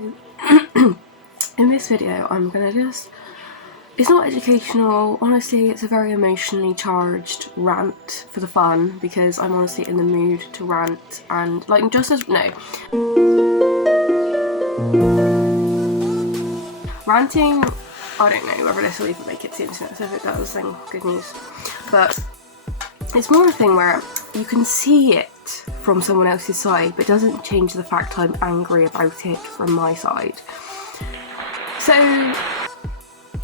In this video I'm gonna it's not educational, honestly it's a very emotionally charged rant for the fun, because I'm honestly in the mood to rant and like ranting, I don't know whether this will even make it to the internet, so if it does then good news. But it's more a thing where you can see it from someone else's side, but it doesn't change the fact I'm angry about it from my side. So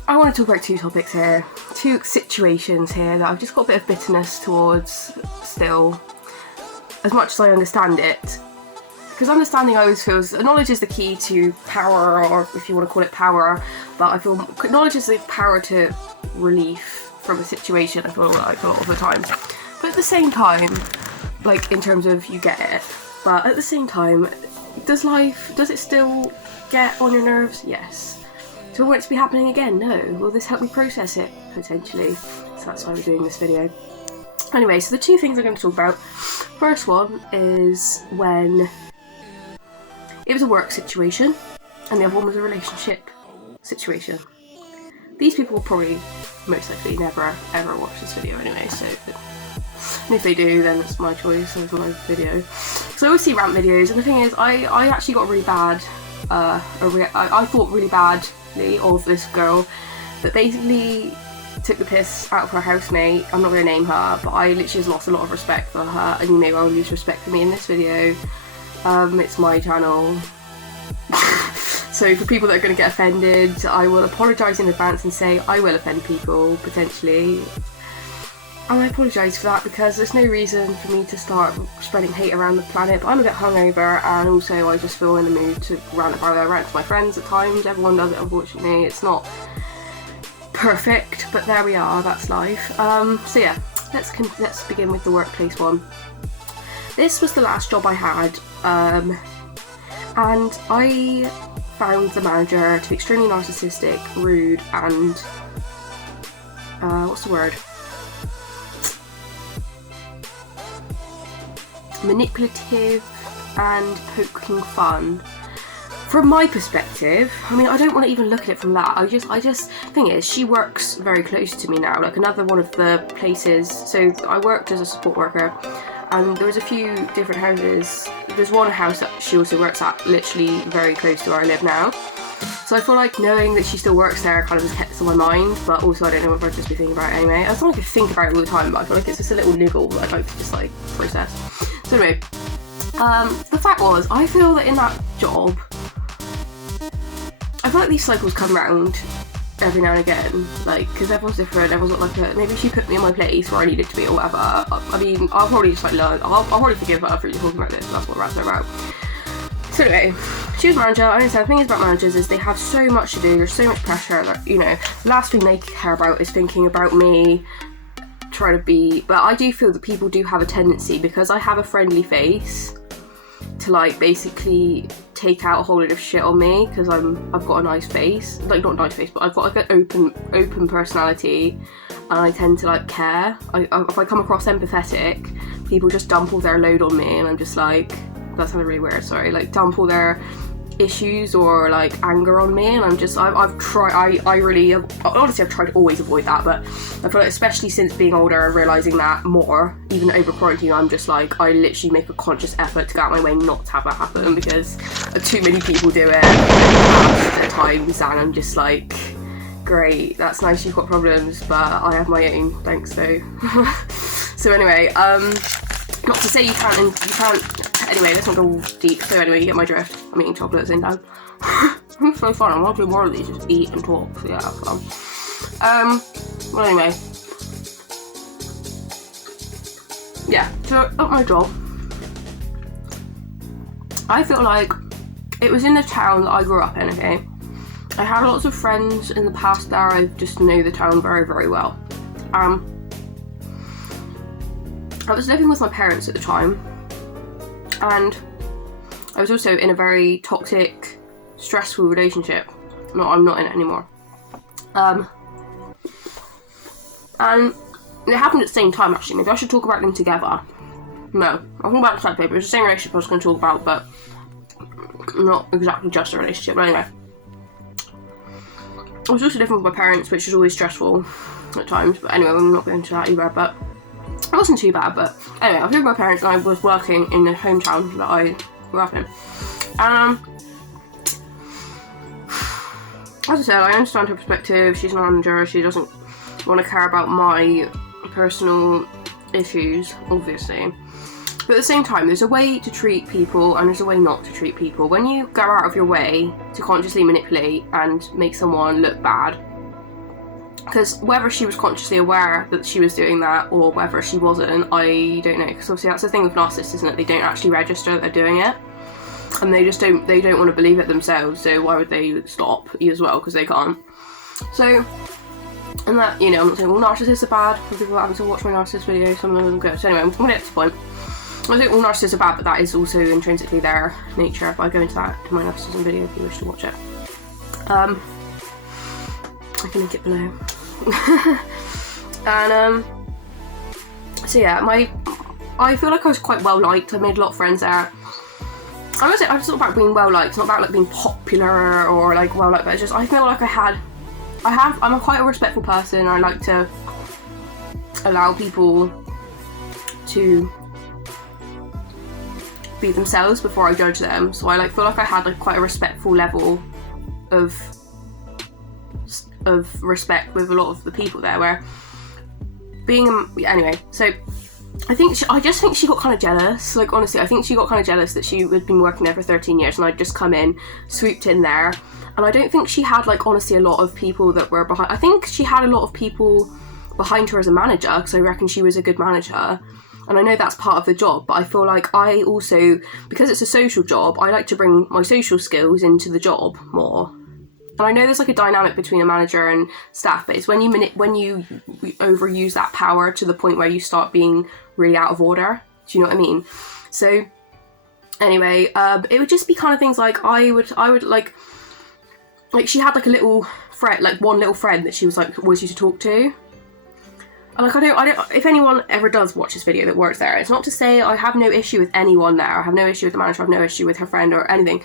I want to talk about two topics here, two situations here that I've just got a bit of bitterness towards still, as much as I understand it. Because understanding always feels, knowledge is the key to power, or if you want to call it power, but I feel knowledge is the power to relief from a situation, I feel like a lot of the time. But at the same time, like in terms of you get it, but at the same time, does it still get on your nerves? Yes. Do I want it to be happening again? No. Will this help me process it? Potentially. So that's why we're doing this video. Anyway, so the two things I'm going to talk about. First one is when it was a work situation, and the other one was a relationship situation. These people will probably, most likely, never ever watch this video anyway, so and if they do, then it's my choice, it's my video. So I always see rant videos, and the thing is, I actually got really bad, I thought really badly of this girl that basically took the piss out of her housemate. I'm not going to name her, but I literally just lost a lot of respect for her, and you may well lose respect for me in this video. It's my channel. So for people that are going to get offended, I will apologise in advance and say I will offend people, potentially. And I apologise for that, because there's no reason for me to start spreading hate around the planet, but I'm a bit hungover, and also I just feel in the mood to rant about it. I rant to my friends at times, everyone does it unfortunately. It's not perfect, but there we are, that's life. So yeah, let's begin with the workplace one. This was the last job I had, and I found the manager to be extremely narcissistic, rude, and what's the word? Manipulative and poking fun. From my perspective, I mean, I don't want to even look at it from that. I just thing is, she works very close to me now. Like another one of the places. So I worked as a support worker, and there was a few different houses. There's one house that she also works at, literally very close to where I live now. So I feel like knowing that she still works there kind of just kept this on my mind, but also I don't know whether I'd just be thinking about it anyway. It's not like I think about it all the time, but I feel like it's just a little niggle that I'd like to just like process. So anyway, the fact was, I feel that in that job, I feel like these cycles come round every now and again, like, because everyone's different, everyone's got like maybe she put me in my place where I needed to be or whatever. I mean, I'll probably just like learn, I'll probably forgive her for talking about this, that's what rants are about. So anyway, she was manager. I understand the thing is about managers is they have so much to do, there's so much pressure that, you know, the last thing they care about is thinking about me, trying to be, but I do feel that people do have a tendency, because I have a friendly face, to like basically take out a whole lot of shit on me, because I've got a nice face, like not a nice face, but I've got like an open personality, and I tend to like care. If I come across empathetic, people just dump all their load on me, and I'm just like, that sounded really weird, sorry, like dump all their issues or like anger on me, and I've tried to always avoid that, but I feel like especially since being older and realising that more, even over quarantine, I'm just like, I literally make a conscious effort to get out of my way not to have that happen, because too many people do it at times, and I'm just like, great, that's nice you've got problems, but I have my own, thanks though. So anyway, not to say you can't, anyway, let's not go deep. So anyway, you get my drift. I'm eating chocolate at the same time. It's so fun. I'm not doing more of these, just eat and talk. So yeah, have fun. Well anyway. Yeah, so at my job, I feel like it was in the town that I grew up in, okay? I had lots of friends in the past there. I just know the town very, very well. I was living with my parents at the time, and I was also in a very toxic, stressful relationship. No, I'm not in it anymore. And it happened at the same time, actually. Maybe I should talk about them together. No, I'll talk about the side paper. It's the same relationship I was going to talk about, but not exactly just a relationship, but anyway. I was also living with my parents, which was always stressful at times, but anyway, I'm not going into that either, but it wasn't too bad. But anyway, I was living with my parents and I was working in the hometown that I grew up in. As I said, I understand her perspective. She's a manager, she doesn't want to care about my personal issues, obviously. But at the same time, there's a way to treat people and there's a way not to treat people. When you go out of your way to consciously manipulate and make someone look bad, because whether she was consciously aware that she was doing that or whether she wasn't, I don't know. Because obviously that's the thing with narcissists, isn't it? They don't actually register that they're doing it. And they don't want to believe it themselves, so why would they stop you as well? Because they can't. So, and that, you know, I'm not saying all narcissists are bad. People happen to watch my narcissist videos, some of them are good. So anyway, I'm going to get to the point. I think all narcissists are bad, but that is also intrinsically their nature. But I go into that in my narcissism video if you wish to watch it. I can link it below. And so yeah, I feel like I was quite well liked. I made a lot of friends there. I was not about being well liked. It's not about like being popular or like well liked, but it's just I feel like I'm quite a respectful person. I like to allow people to be themselves before I judge them, so I feel like I had like quite a respectful level of respect with a lot of the people there, where anyway, so I just think she got kind of jealous. Like honestly, I think she got kind of jealous that she had been working there for 13 years and I'd just come in, swooped in there, and I don't think she had like honestly a lot of people that were behind. I think she had a lot of people behind her as a manager, because I reckon she was a good manager. And I know that's part of the job, but I feel like I also, because it's a social job, I like to bring my social skills into the job more. And I know there's like a dynamic between a manager and staff, but it's when you overuse that power to the point where you start being really out of order. Do you know what I mean? So anyway, it would just be kind of things like I would like she had like a little friend, like one little friend that she was like always used to talk to. Like I don't. If anyone ever does watch this video that works there, it's not to say I have no issue with anyone there. I have no issue with the manager. I have no issue with her friend or anything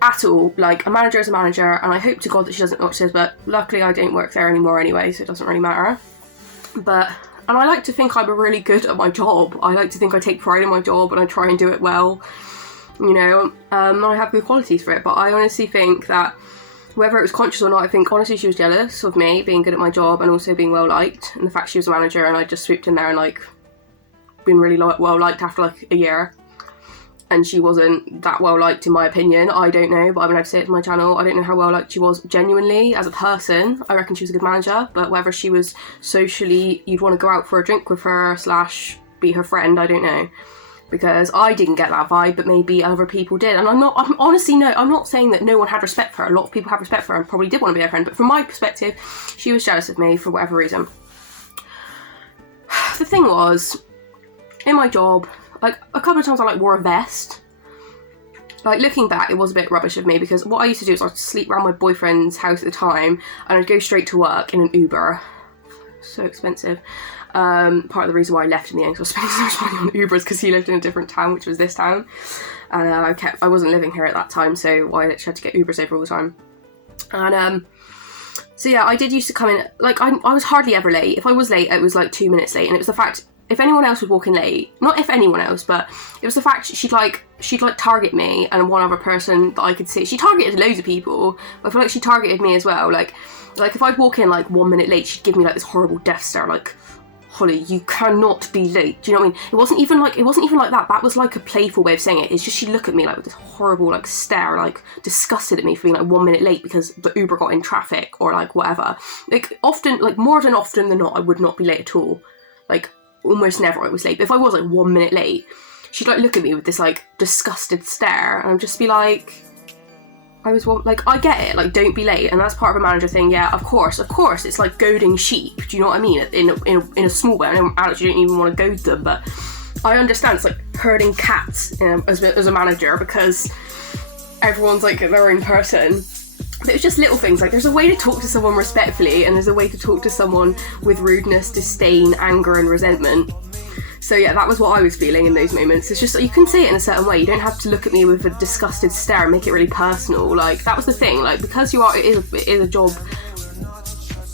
at all. Like a manager is a manager, and I hope to God that she doesn't watch this. But luckily, I don't work there anymore anyway, so it doesn't really matter. And I like to think I'm really good at my job. I like to think I take pride in my job and I try and do it well. You know, I have good qualities for it. But I honestly think that, whether it was conscious or not, I think honestly she was jealous of me being good at my job and also being well liked, and the fact she was a manager and I just swooped in there and like been really well liked after like a year, and she wasn't that well liked in my opinion. I don't know, but I'm allowed to say it to my channel. I don't know how well liked she was genuinely as a person. I reckon she was a good manager, but whether she was socially, you'd want to go out for a drink with her / be her friend, I don't know. Because I didn't get that vibe, but maybe other people did. And I'm not saying that no one had respect for her. A lot of people have respect for her and probably did want to be her friend. But from my perspective, she was jealous of me for whatever reason. The thing was, in my job, like a couple of times I like wore a vest. Like looking back, it was a bit rubbish of me, because what I used to do is I'd sleep around my boyfriend's house at the time and I'd go straight to work in an Uber. So expensive. Part of the reason why I left in the end was spending so much money on Ubers, because he lived in a different town, which was this town, and I wasn't living here at that time, so I literally had to get Ubers over all the time. And so yeah, I did used to come in, like I was hardly ever late. If I was late, it was like 2 minutes late, and it was the fact, if anyone else would walk in late, not if anyone else, but it was the fact she'd target me and one other person that I could see. She targeted loads of people, but I feel like she targeted me as well. Like if I'd walk in like 1 minute late, she'd give me like this horrible death stare, like, Holly, you cannot be late. Do you know what I mean? It wasn't even like that. That was like a playful way of saying it. It's just she'd look at me like with this horrible like stare, like disgusted at me for being like 1 minute late because the Uber got in traffic or like whatever. Like often, like more than often than not, I would not be late at all. Like almost never I was late. But if I was like 1 minute late, she'd like look at me with this like disgusted stare, and I'd just be like, I get it, like don't be late, and that's part of a manager thing. Yeah, of course, it's like goading sheep. Do you know what I mean? In a small way. I know actually don't even want to goad them, but I understand it's like herding cats as a manager, because everyone's like their own person. But it's just little things, like there's a way to talk to someone respectfully, and there's a way to talk to someone with rudeness, disdain, anger, and resentment. So So yeah, that was what I was feeling in those moments. It's just, you can say it in a certain way. You don't have to look at me with a disgusted stare and make it really personal. Like, that was the thing. Like, because it is a job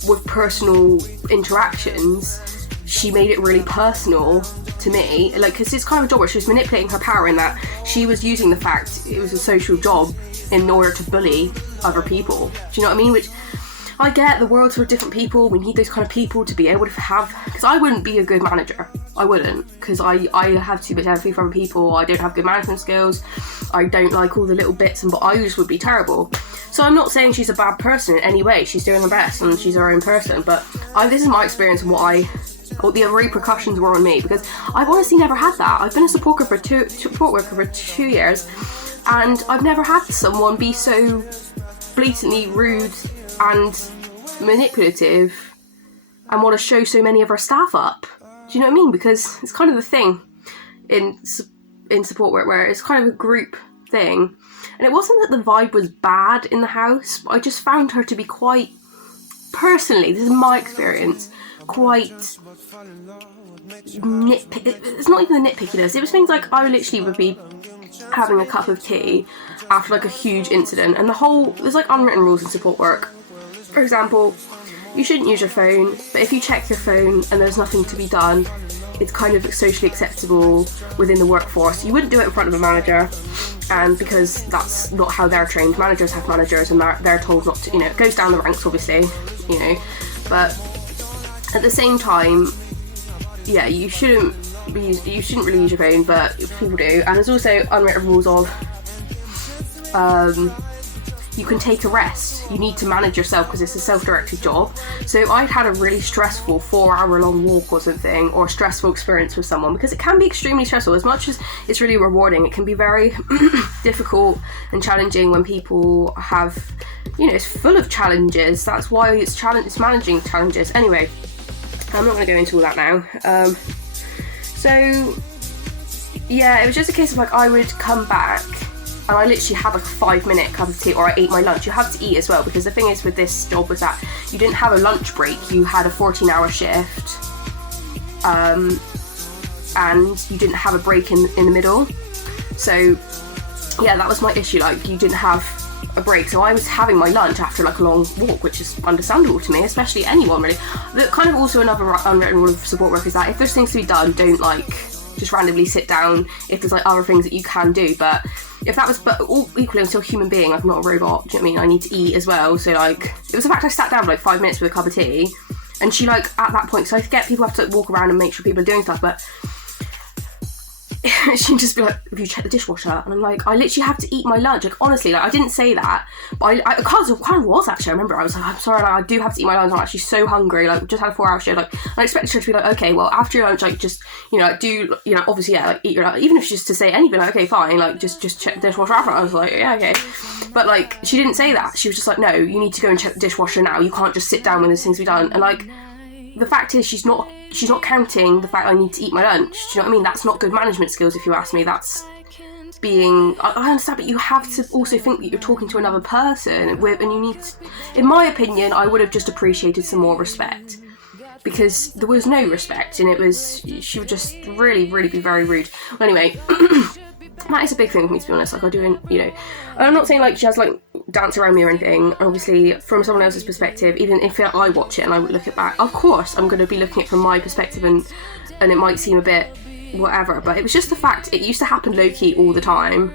with personal interactions, she made it really personal to me. Like, because it's kind of a job where she was manipulating her power in that she was using the fact it was a social job in order to bully other people. Do you know what I mean? Which, I get, the world's full of different people. We need those kind of people to be able to have, because I wouldn't be a good manager. I wouldn't, because I have too much empathy for other people. I don't have good management skills. I don't like all the little bits, but I just would be terrible. So I'm not saying she's a bad person in any way. She's doing her best and she's her own person. But this is my experience and what the repercussions were on me, because I've honestly never had that. I've been a support worker for 2 years, and I've never had someone be so blatantly rude and manipulative and want to show so many of her staff up. Do you know what I mean? Because it's kind of the thing in support work where it's kind of a group thing. And it wasn't that the vibe was bad in the house, but I just found her to be quite, personally, this is my experience, quite nitpicky. It's not even the nitpickiness. It was things like, I literally would be having a cup of tea after like a huge incident, and there's like unwritten rules in support work. For example, you shouldn't use your phone, but if you check your phone and there's nothing to be done, it's kind of socially acceptable within the workforce. You wouldn't do it in front of a manager, and because that's not how they're trained. Managers have managers, and they're told not to, it goes down the ranks, obviously, but at the same time, yeah, you shouldn't really use your phone, but people do. And there's also unwritten rules of you can take a rest. You need to manage yourself because it's a self-directed job. So I'd had a really stressful 4-hour-long walk or something, or a stressful experience with someone, because it can be extremely stressful. As much as it's really rewarding, it can be very difficult and challenging when people have, it's full of challenges. That's why it's managing challenges. Anyway, I'm not going to go into all that now. So yeah, it was just a case of like, I would come back and I literally had like a 5-minute cup of tea, or I ate my lunch. You have to eat as well, because the thing is with this job was that you didn't have a lunch break. You had a 14-hour shift, and you didn't have a break in the middle. So yeah, that was my issue. Like, you didn't have a break, so I was having my lunch after like a long walk, which is understandable to me, especially anyone really. The kind of also another unwritten rule of support work is that if there's things to be done, don't like just randomly sit down if there's like other things that you can do. But if that was, but all equally, I'm still a human being, like I'm not a robot. Do you know what I mean? I need to eat as well. So like, it was the fact I sat down for like 5 minutes with a cup of tea, and she like at that point, so I get people have to like, walk around and make sure people are doing stuff, but she'd just be like, have you checked the dishwasher? And I'm like, I literally have to eat my lunch. Like, honestly, like I didn't say that, but I kind of was actually. I remember I was like, I'm sorry, like, I do have to eat my lunch. I'm actually so hungry. Like, just had a 4-hour shift. Like, I expected her to be like, okay, well, after your lunch, like, just, obviously, yeah, like, eat your lunch. Even if she's just to say anything, like, okay, fine, like, just check the dishwasher after. I was like, yeah, okay. But, like, she didn't say that. She was just like, no, you need to go and check the dishwasher now. You can't just sit down when there's things to be done. And, like, the fact is, she's not counting the fact I need to eat my lunch. Do you know what I mean? That's not good management skills, if you ask me. That's being, I understand, but you have to also think that you're talking to another person and you need to, in my opinion, I would have just appreciated some more respect, because there was no respect, and she would just really, really be very rude. Well, anyway, that is a big thing with me, to be honest. Like, I do, I'm not saying like she has like dance around me or anything. Obviously, from someone else's perspective, even if I watch it and I would look it back, of course I'm going to be looking at it from my perspective, and it might seem a bit whatever, but it was just the fact it used to happen low-key all the time,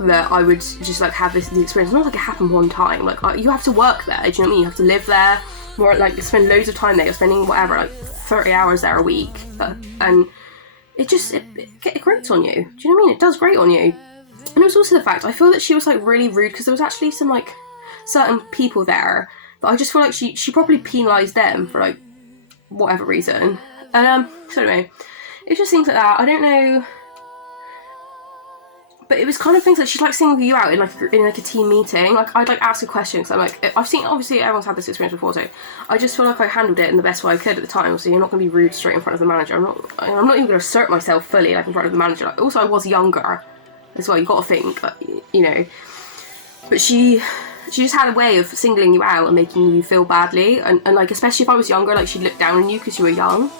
that I would just like have this experience. Not like it happened one time. Like, you have to work there. Do you know what I mean? You have to live there, or like spend loads of time there. You're spending whatever, like 30 hours there a week, and it grates on you. Do you know what I mean? It does grate on you. And it was also the fact, I feel that she was like really rude, because there was actually some like certain people there that I just feel like she probably penalised them for like whatever reason. And so anyway, it just seems like that. I don't know, but it was kind of things like she'd like single you out in like a team meeting. Like, I'd like ask a question, because I'm like, I've seen, obviously everyone's had this experience before, so I just feel like I handled it in the best way I could at the time. So you're not going to be rude straight in front of the manager. I'm not even going to assert myself fully like in front of the manager. Like, also, I was younger as well. You've got to think, but she just had a way of singling you out and making you feel badly, and like, especially if I was younger, like, she'd look down on you because you were young.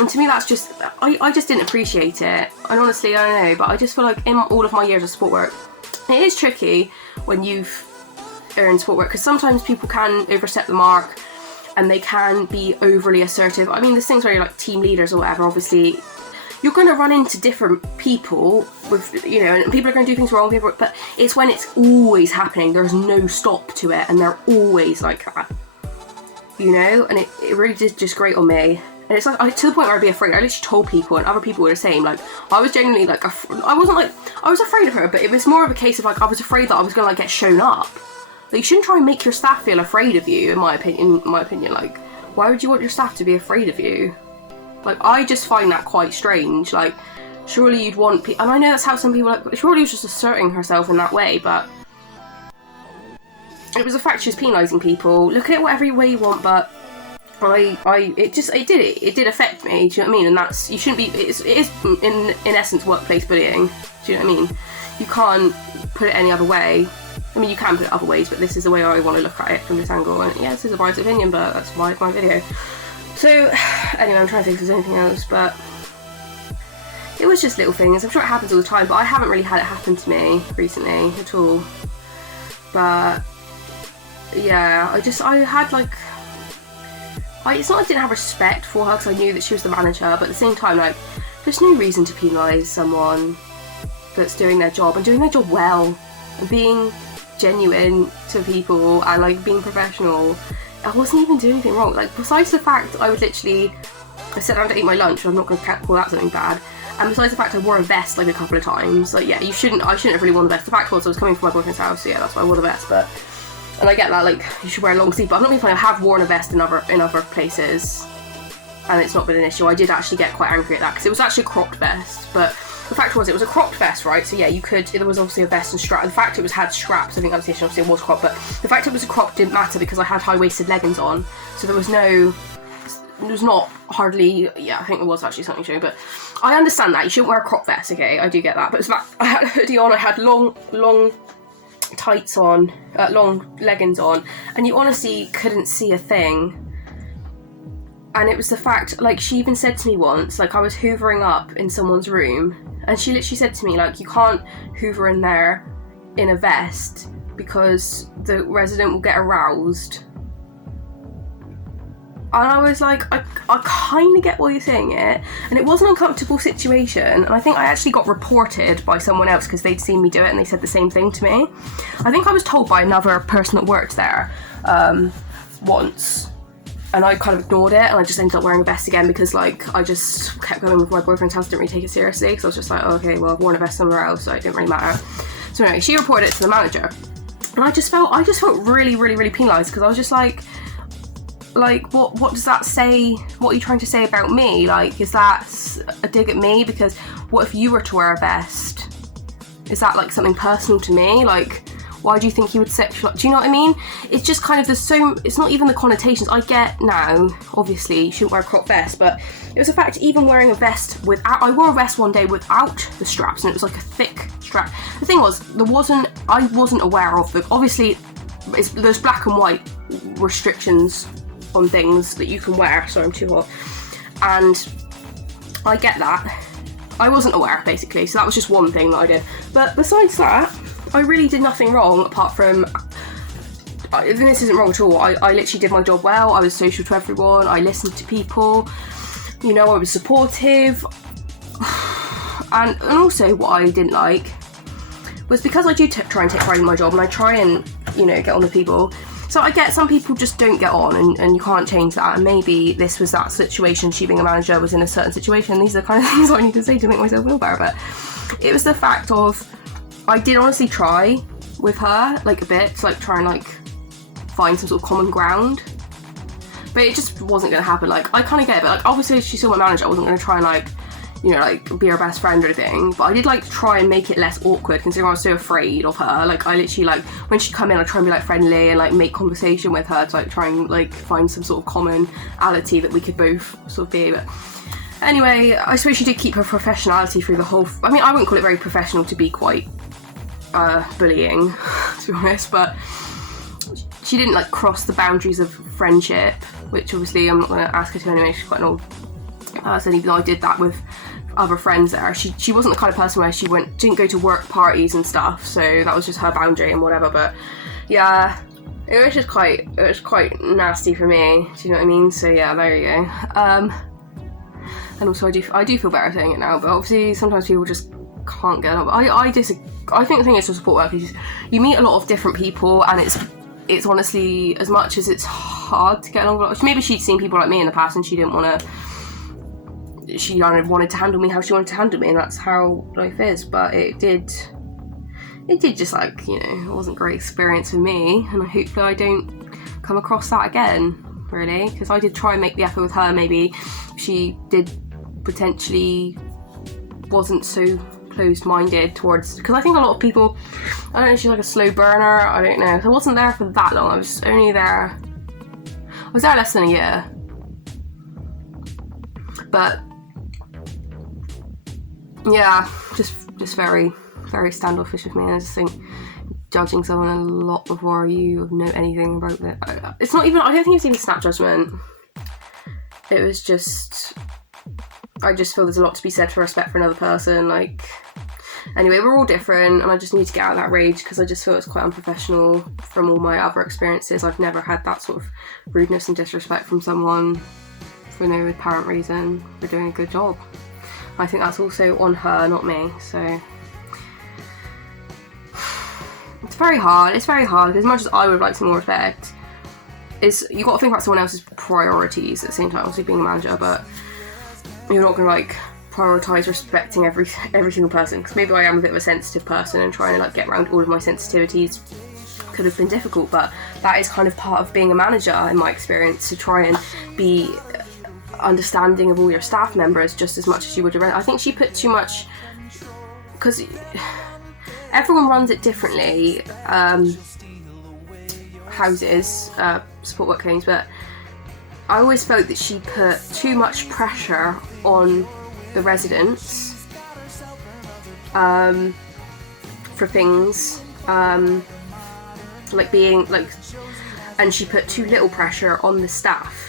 And to me, that's just, I just didn't appreciate it. And honestly, I don't know, but I just feel like in all of my years of support work, it is tricky when you've earned support work, because sometimes people can overstep the mark and they can be overly assertive. I mean, there's things where you're like team leaders or whatever, obviously, you're going to run into different people with, you know, and people are going to do things wrong, but it's when it's always happening, there's no stop to it, and they're always like that, you know, and it really did just grate on me. And it's like, to the point where I'd be afraid. I literally told people, and other people were the same, like, I was genuinely like, I was afraid of her, but it was more of a case of like, I was afraid that I was going to like get shown up. Like, you shouldn't try and make your staff feel afraid of you, in my opinion, like, why would you want your staff to be afraid of you? Like, I just find that quite strange. Like, surely you'd want people, and I know that's how some people, like, surely was just asserting herself in that way, but it was the fact she was penalising people. Look at it whatever way you want, but it did affect me, do you know what I mean? And that's, you shouldn't be, it is in essence workplace bullying, do you know what I mean? You can't put it any other way. I mean, you can put it other ways, but this is the way I want to look at it from this angle, and yeah, this is a biased opinion, but that's why it's my video. So, anyway, I'm trying to think if there's anything else, but it was just little things. I'm sure it happens all the time, but I haven't really had it happen to me recently at all. But, yeah, I had like, it's not I didn't have respect for her because I knew that she was the manager, but at the same time, like, there's no reason to penalise someone that's doing their job, and doing their job well, and being genuine to people, and like being professional. I wasn't even doing anything wrong. Like, besides the fact I would literally, I sat down to eat my lunch, and I'm not going to call that something bad. And besides the fact I wore a vest like a couple of times, like, yeah, I shouldn't have really worn the vest. The fact was I was coming from my boyfriend's house, so yeah, that's why I wore the vest. But, and I get that, like, you should wear a long sleeve, but I'm not being funny. I have worn a vest in other places, and it's not been an issue. I did actually get quite angry at that because it was actually a cropped vest, but the fact was it was a cropped vest, right? So yeah, there was obviously a vest and strap. The fact it had straps, I think that's the issue. Obviously it was cropped, but the fact it was a crop didn't matter because I had high-waisted leggings on, so there was not hardly, yeah, I think there was actually something showing, but I understand that. You shouldn't wear a crop vest, okay? I do get that. But it's that I had a hoodie on, I had long tights on, long leggings on, and you honestly couldn't see a thing. And it was the fact, like, she even said to me once, like, I was hoovering up in someone's room, and she literally said to me, like, you can't hoover in there in a vest because the resident will get aroused. And I was like, I kind of get why you're saying it, and it was an uncomfortable situation, and I think I actually got reported by someone else because they'd seen me do it and they said the same thing to me. I think I was told by another person that worked there once, and I kind of ignored it, and I just ended up wearing a vest again because, like, I just kept going with my boyfriend's house, didn't really take it seriously because I was just like, oh, okay, well, I've worn a vest somewhere else, so it didn't really matter. So anyway, she reported it to the manager, and I just felt really, really, really penalised because I was just like, what does that say? What are you trying to say about me? Like, is that a dig at me? Because what if you were to wear a vest? Is that like something personal to me? Like, why do you think you would sexualize? Do you know what I mean? It's just kind of it's not even the connotations. I get now, obviously, you shouldn't wear a crop vest, but it was the fact even wearing a vest I wore a vest one day without the straps, and it was like a thick strap. The thing was, I wasn't aware of obviously, there's black and white restrictions on things that you can wear. Sorry, I'm too hot. And I get that. I wasn't aware, basically, so that was just one thing that I did. But besides that, I really did nothing wrong apart from, this isn't wrong at all, I literally did my job well, I was social to everyone, I listened to people, you know, I was supportive, and also what I didn't like was because I do try and take pride in my job and I try and, you know, get on with people, so I get some people just don't get on and you can't change that, and maybe this was that situation, she being a manager was in a certain situation. These are the kind of things I need to say to make myself feel better, but it was the fact of, I did honestly try with her, like, a bit, to, like, try and, like, find some sort of common ground. But it just wasn't going to happen. Like, I kind of get it, but, like, obviously if she's still my manager, I wasn't going to try and, like, you know, like, be her best friend or anything. But I did, like, try and make it less awkward, considering I was so afraid of her. Like, I literally, like, when she'd come in, I'd try and be, like, friendly and, like, make conversation with her to, like, try and, like, find some sort of commonality that we could both sort of be. But anyway, I suppose she did keep her professionality through the whole... I mean, I wouldn't call it very professional to be quite... bullying, to be honest, but she didn't, like, cross the boundaries of friendship, which obviously I'm not going to ask her to anyway, she's quite an old So even though I did that with other friends there, she wasn't the kind of person where she didn't go to work parties and stuff, so that was just her boundary and whatever. But yeah, it was quite nasty for me, do you know what I mean? So yeah, there you go. And also I do feel better saying it now, but obviously sometimes people just can't get on. I think the thing is with support work is you meet a lot of different people, and it's honestly, as much as it's hard to get along with, maybe she'd seen people like me in the past and she wanted to handle me how she wanted to handle me, and that's how life is. But it did just, like, you know, it wasn't a great experience for me, and hopefully I don't come across that again, really, because I did try and make the effort with her. Maybe she did potentially wasn't so closed-minded towards, because I think a lot of people, I don't know, she's like a slow burner, I don't know. So I wasn't there for that long. I was there less than a year, but yeah, just very, very standoffish with me. And I just think judging someone a lot before you know anything about it, it's not even, I don't think it's even snap judgment. It was just, I just feel there's a lot to be said for respect for another person. Like, anyway, we're all different, and I just need to get out of that rage, because I just feel it's quite unprofessional from all my other experiences. I've never had that sort of rudeness and disrespect from someone for no apparent reason for doing a good job. I think that's also on her, not me. So it's very hard, because as much as I would like some more respect, you got to think about someone else's priorities at the same time, obviously being a manager, but you're not going to, like, prioritise respecting every single person, because maybe I am a bit of a sensitive person, and trying to, like, get around all of my sensitivities could have been difficult. But that is kind of part of being a manager, in my experience, to try and be understanding of all your staff members just as much as you would around. I think she put too much, because everyone runs it differently, houses, support work homes, but I always felt that she put too much pressure on the residents for things, like being like, and she put too little pressure on the staff.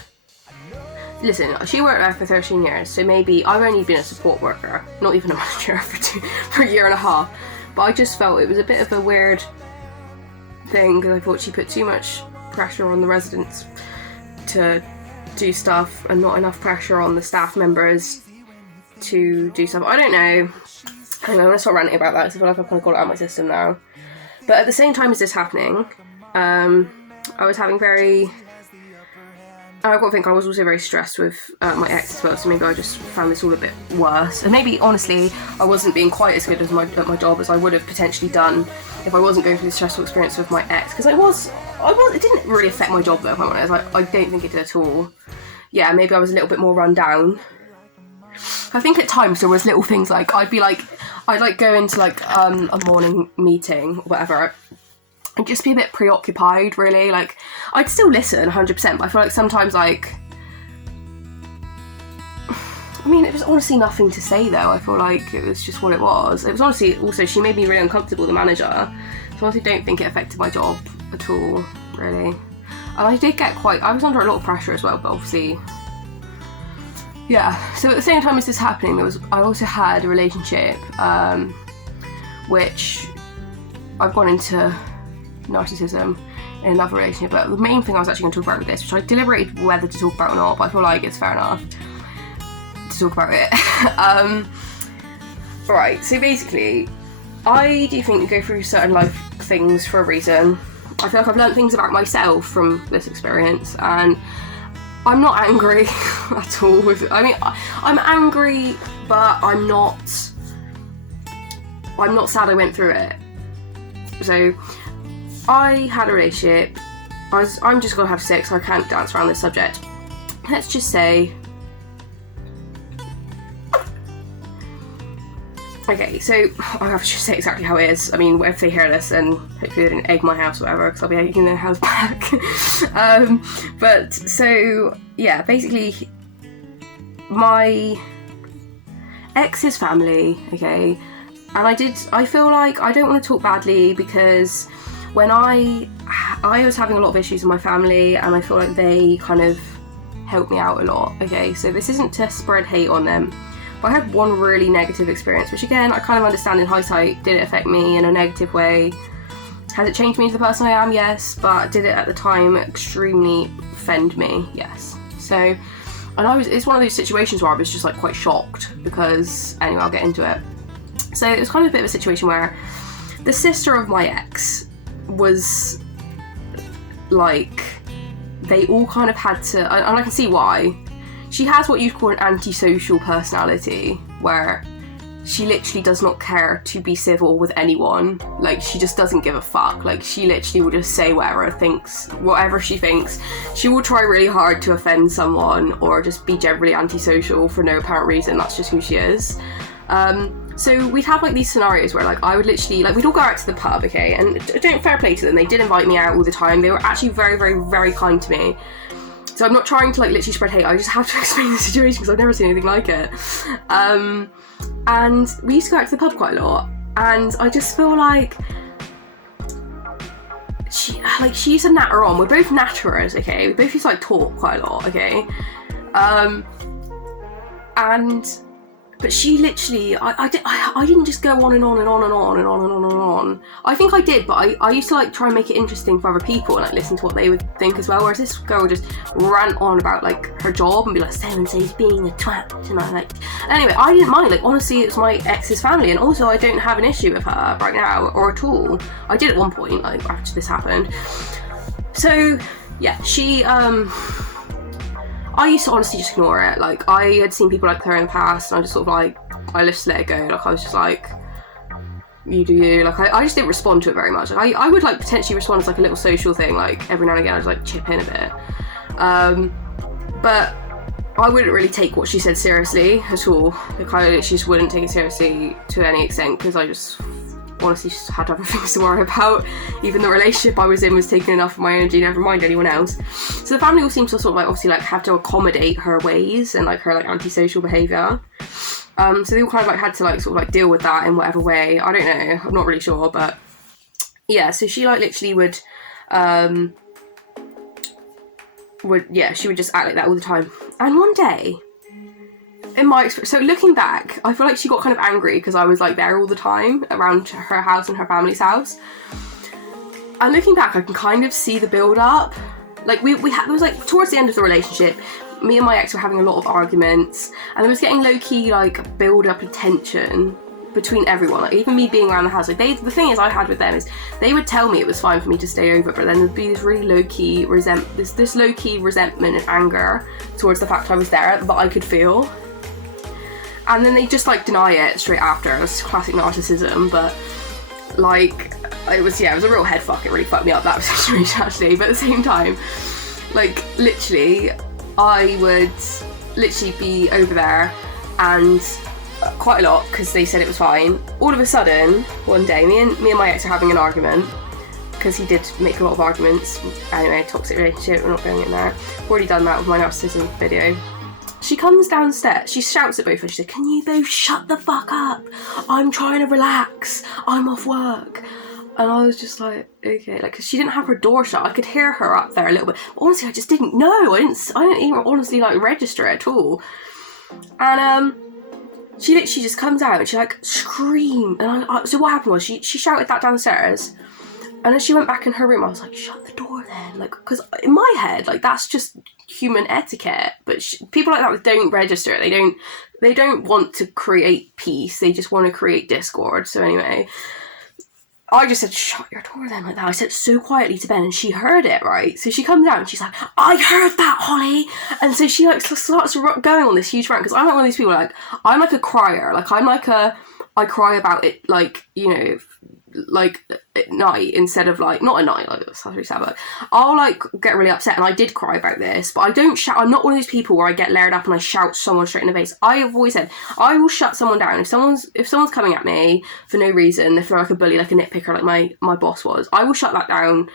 Listen, she worked there for 13 years, so maybe I've only been a support worker, not even a manager, for a year and a half. But I just felt it was a bit of a weird thing, because I thought she put too much pressure on the residents to do stuff, and not enough pressure on the staff members to do stuff. I don't know. Anyway, I'm going to start ranting about that, because I feel like I've kind of got it out of my system now. But at the same time as this happening, I was having I think I was also very stressed with my ex as well, so maybe I just found this all a bit worse. And maybe, honestly, I wasn't being quite as good at my job as I would have potentially done if I wasn't going through this stressful experience with my ex. Because it didn't really affect my job, though, if I'm honest. I don't think it did at all. Yeah, maybe I was a little bit more run down. I think at times there was little things like, I'd go into like a morning meeting or whatever, and just be a bit preoccupied, really. Like, I'd still listen 100%, but I feel like sometimes, like, I mean, it was honestly nothing to say, though. I feel like it was just what it was. It was honestly, also, she made me really uncomfortable, the manager, so I honestly don't think it affected my job at all, really. And I did get I was under a lot of pressure as well, but obviously, yeah. So at the same time as this happening, I also had a relationship, which I've gone into narcissism in another relationship, but the main thing I was actually going to talk about with this, which I deliberated whether to talk about or not, but I feel like it's fair enough to talk about it. Right, so basically, I do think you go through certain life things for a reason. I feel like I've learned things about myself from this experience, and I'm not angry at all with, I mean, I'm angry, but I'm not sad I went through it. So I had a relationship. I'm just gonna have sex, so I can't dance around this subject. Let's just say, okay, so I have to just say exactly how it is. I mean, if they hear this, and hopefully they didn't egg my house or whatever, because I'll be egging their house back. But so yeah, basically, my ex's family, okay, and I feel like I don't want to talk badly, because when I was having a lot of issues with my family, and I feel like they kind of helped me out a lot, okay? So this isn't to spread hate on them, but I had one really negative experience, which again, I kind of understand in hindsight, did it affect me in a negative way? Has it changed me into the person I am? Yes. But did it at the time extremely offend me? Yes. So, and it's one of those situations where I was just like quite shocked because, anyway, I'll get into it. So it was kind of a bit of a situation where the sister of my ex was like, they all kind of had to, and I can see why. She has what you'd call an antisocial personality, where she literally does not care to be civil with anyone. Like, she just doesn't give a fuck. Like, she literally will just say whatever she thinks. She will try really hard to offend someone or just be generally antisocial for no apparent reason. That's just who she is. So we'd have like these scenarios where like I would literally, like, we'd all go out to the pub, okay, and don't fair play to them, they did invite me out all the time. They were actually very, very, very kind to me. So I'm not trying to like literally spread hate, I just have to explain the situation because I've never seen anything like it. And we used to go out to the pub quite a lot, and I just feel like she used to natter on. We're both natterers, okay? We both used to like talk quite a lot, okay? But she literally, I didn't just go on and on and on and on and on and on and on. I think I did, but I used to like try and make it interesting for other people and like listen to what they would think as well. Whereas this girl would just rant on about like her job and be like, so-and-so's being a twat. And I like, anyway, I didn't mind. Like, honestly, it's my ex's family, and also I don't have an issue with her right now or at all. I did at one point, like after this happened. So yeah, she I used to honestly just ignore it. Like, I had seen people like her in the past, and I just sort of like, I just let it go. Like, I was just like, you do you. Like, I just didn't respond to it very much. Like, I would like potentially respond as like a little social thing. Like, every now and again I'd like chip in a bit. But I wouldn't really take what she said seriously at all. Like, I literally just wouldn't take it seriously to any extent because I just honestly just had other things to worry about. Even the relationship I was in was taking enough of my energy, never mind anyone else. So the family all seems to sort of like obviously like have to accommodate her ways and like her like antisocial behaviour. So they all kind of like had to like sort of like deal with that in whatever way. I don't know, I'm not really sure, but yeah, so she like literally would she would just act like that all the time. And one day, in my experience, so looking back, I feel like she got kind of angry because I was like there all the time around her house and her family's house. And looking back, I can kind of see the build up. Like it was like towards the end of the relationship, me and my ex were having a lot of arguments, and there was getting low key like build up of tension between everyone. Like even me being around the house, like the thing is I had with them is they would tell me it was fine for me to stay over, but then there'd be this really low key this low key resentment and anger towards the fact I was there that I could feel. And then they just like deny it straight after. It was classic narcissism, but like it was a real head fuck. It really fucked me up, that situation actually. But at the same time, like literally, I would literally be over there and quite a lot because they said it was fine. All of a sudden, one day, me and my ex are having an argument because he did make a lot of arguments. Anyway, toxic relationship. We're not going in there. I've already done that with my narcissism video. She comes downstairs, she shouts at both of us, she said, "Can you both shut the fuck up? I'm trying to relax, I'm off work." And I was just like, okay, like, cause she didn't have her door shut, I could hear her up there a little bit. But honestly, I just didn't know, I didn't even honestly like register it at all. And she literally just comes out and she like screamed. And so what happened was she shouted that downstairs. And as she went back in her room, I was like, shut the door then. Like, because in my head, like, that's just human etiquette. But people like that don't register it. They don't want to create peace. They just want to create discord. So anyway, I just said, shut your door then, like that. I said it so quietly to Ben, and she heard it, right? So she comes out and she's like, I heard that, Holly. And so she like starts going on this huge rant, because I'm like one of these people, like, I'm like a crier. Like, I cry about it, like, you know, like at night instead of like, not at night, like that's really sad, but I'll like get really upset, and I did cry about this, but I don't shout. I'm not one of those people where I get layered up and I shout someone straight in the face. I have always said I will shut someone down if someone's coming at me for no reason, if they're like a bully, like a nitpicker, like my boss was, I will shut that down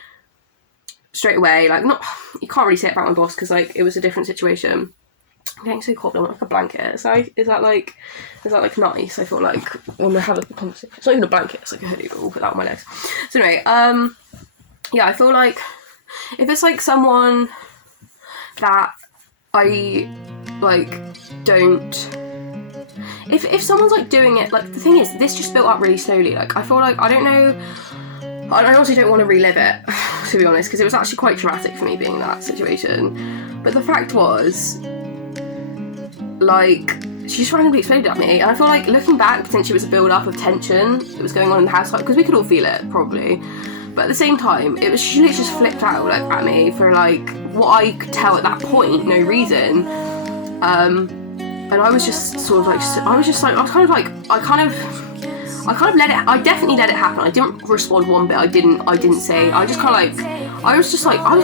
straight away. Like, not, you can't really say it about my boss because like it was a different situation. I'm getting so cold, I want like a blanket. So is that like nice? I feel like when we have a conversation, it's not even a blanket, it's like a hoodie, but we'll put that on my legs. So anyway, yeah, I feel like if it's like someone that I, like, don't... If someone's, like, doing it... Like, the thing is, this just built up really slowly. Like, I feel like, I don't know... I honestly don't want to relive it, to be honest, because it was actually quite traumatic for me being in that situation. But the fact was, like, she just randomly exploded at me, and I feel like, looking back, potentially it was a build-up of tension that was going on in the house, because we could all feel it, probably. But at the same time, it was, she literally just flipped out, like, at me for, like, what I could tell at that point, no reason. And I was just sort of like, I definitely let it happen. I didn't respond one bit. I didn't say. I just kind of like, I was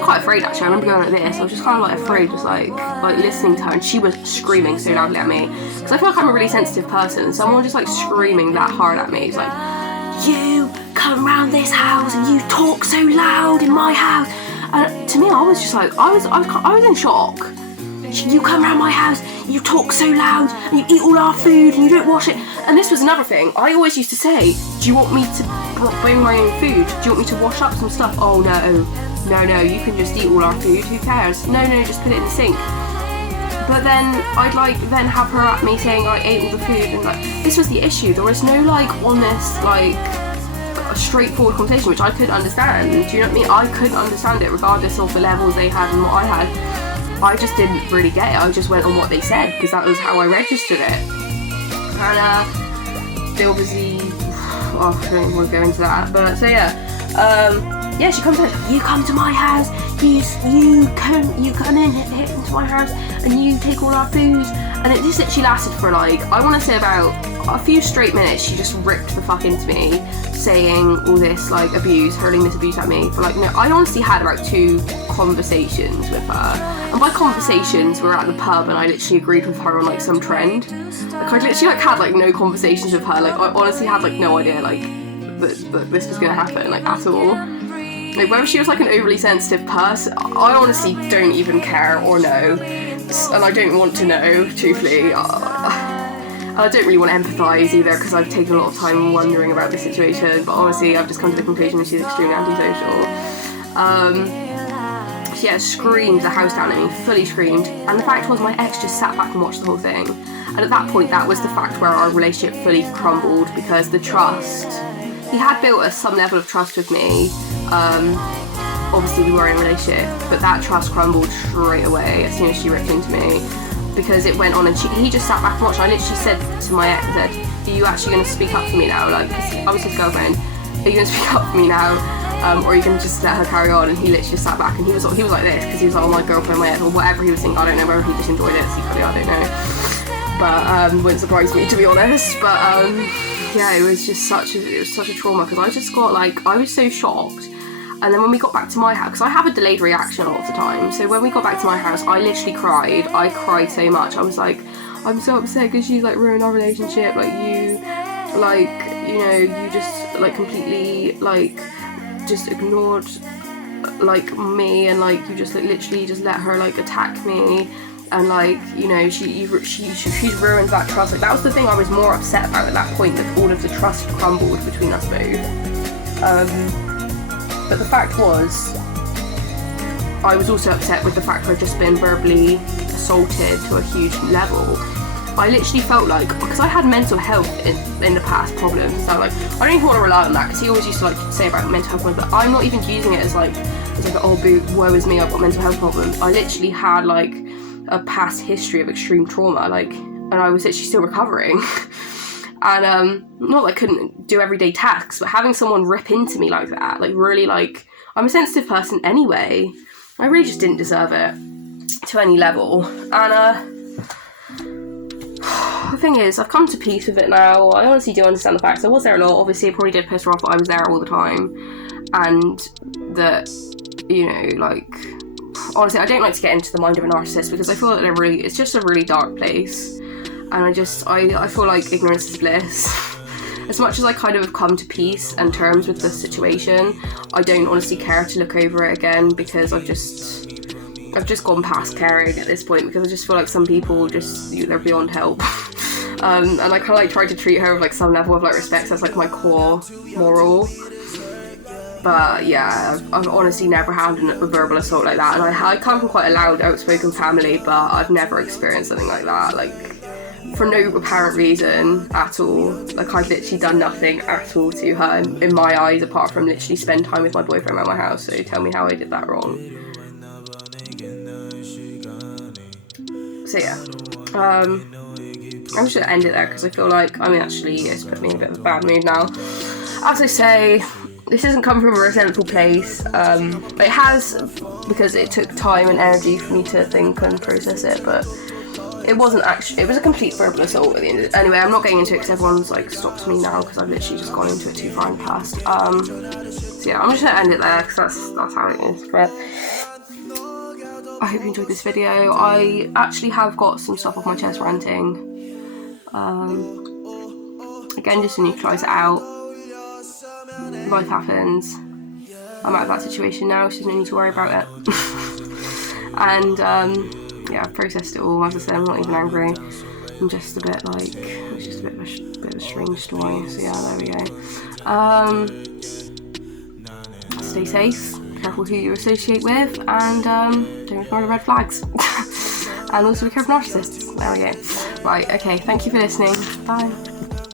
quite afraid actually. I remember going like this. I was just kind of like afraid, just like listening to her, and she was screaming so loudly at me. Because I feel like I'm a really sensitive person, and someone just like screaming that hard at me is like, you come around this house and you talk so loud in my house. And to me, I was just like, I was in shock. You come around my house, you talk so loud, and you eat all our food, and you don't wash it. And this was another thing. I always used to say, do you want me to bring my own food? Do you want me to wash up some stuff? Oh no, you can just eat all our food, who cares? No, just put it in the sink. But then I'd like then have her at me saying I ate all the food, and like, this was the issue. There was no like honest, like, a straightforward conversation, which I couldn't understand. Do you know what I mean? I couldn't understand it regardless of the levels they had and what I had. I just didn't really get it. I just went on what they said because that was how I registered it. And they obviously, I don't even want to go into that. But so yeah, she comes out. You come to my house. You come in into my house, and you take all our food. And this literally lasted for like, I want to say about a few straight minutes. She just ripped the fuck into me, saying all this like abuse, hurling this abuse at me for like, no, I honestly had about 2 conversations with her. And by conversations, we were at the pub and I literally agreed with her on like some trend. Like I literally like had like no conversations with her. Like I honestly had like no idea like that this was gonna happen like at all. Like whether she was like an overly sensitive person, I honestly don't even care or know. And I don't want to know, truthfully. I don't really want to empathise either because I've taken a lot of time wondering about this situation, but honestly I've just come to the conclusion that she's extremely antisocial. She screamed the house down at me, fully screamed, and the fact was my ex just sat back and watched the whole thing. And at that point that was the fact where our relationship fully crumbled because the trust, he had built some level of trust with me. Obviously we were in a relationship, but that trust crumbled straight away as soon as she ripped into me. Because it went on and he just sat back and watched. I literally said to my ex, I said, are you actually going to speak up for me now? Like, 'cause I was his girlfriend. Are you going to speak up for me now? Or are you going to just let her carry on? And he literally just sat back and he was like this because he was like, oh, my girlfriend, my ex, or whatever he was thinking. I don't know whether he just enjoyed it secretly, I don't know. But wouldn't surprise me, to be honest. But yeah, it was just such a trauma because I just got like, I was so shocked. And then when we got back to my house, because I have a delayed reaction a lot of the time, so when we got back to my house, I literally cried. I cried so much. I was like, I'm so upset because you like ruined our relationship. Like you, like, you know, you just like completely like just ignored like me, and like you just like literally just let her like attack me, and like, you know, she's ruined that trust. Like that was the thing I was more upset about at that point, that all of the trust crumbled between us both. But the fact was, I was also upset with the fact I'd just been verbally assaulted to a huge level. I literally felt like, because I had mental health in the past problems, so like, I don't even want to rely on that, because he always used to like say about mental health problems, but I'm not even using it as like, oh boo, woe is me, I've got mental health problems. I literally had like a past history of extreme trauma, like, and I was literally still recovering. And not that I couldn't do everyday tasks, but having someone rip into me like that, like really, like, I'm a sensitive person anyway. I really just didn't deserve it to any level. And the thing is, I've come to peace with it now. I honestly do understand the facts. I was there a lot. Obviously, it probably did piss her off, but I was there all the time. And that, you know, like, honestly, I don't like to get into the mind of a narcissist because I feel that it's just a really dark place. And I feel like ignorance is bliss. As much as I kind of have come to peace and terms with the situation, I don't honestly care to look over it again because I've just gone past caring at this point, because I just feel like some people they're beyond help. And I kind of like tried to treat her with like some level of like respect. So that's like my core moral. But yeah, I've honestly never had a verbal assault like that, and I come from quite a loud, outspoken family, but I've never experienced something like that, like, for no apparent reason at all. Like, I've literally done nothing at all to her in my eyes, apart from literally spend time with my boyfriend around my house, so tell me how I did that wrong. So yeah, I'm just gonna end it there, because I feel like, I mean, actually, it's put me in a bit of a bad mood now. As I say, this doesn't come from a resentful place. It has, because it took time and energy for me to think and process it, but it wasn't actually, it was a complete verbal assault at the end of it. Anyway, I'm not getting into it because everyone's like stopped me now, because I've literally just gone into it too far in the past. So yeah, I'm just gonna end it there, because that's how it is. But I hope you enjoyed this video. I actually have got some stuff off my chest ranting. Again, just to neutralise it out. Life happens. I'm out of that situation now, so there's no need to worry about it. And yeah, I've processed it all. As I said, I'm not even angry. I'm just a bit like, it's just a bit of a strange story. So yeah, there we go. Stay safe, careful who you associate with, and don't ignore the red flags. And also be careful of narcissists. There we go. Right, okay, thank you for listening. Bye.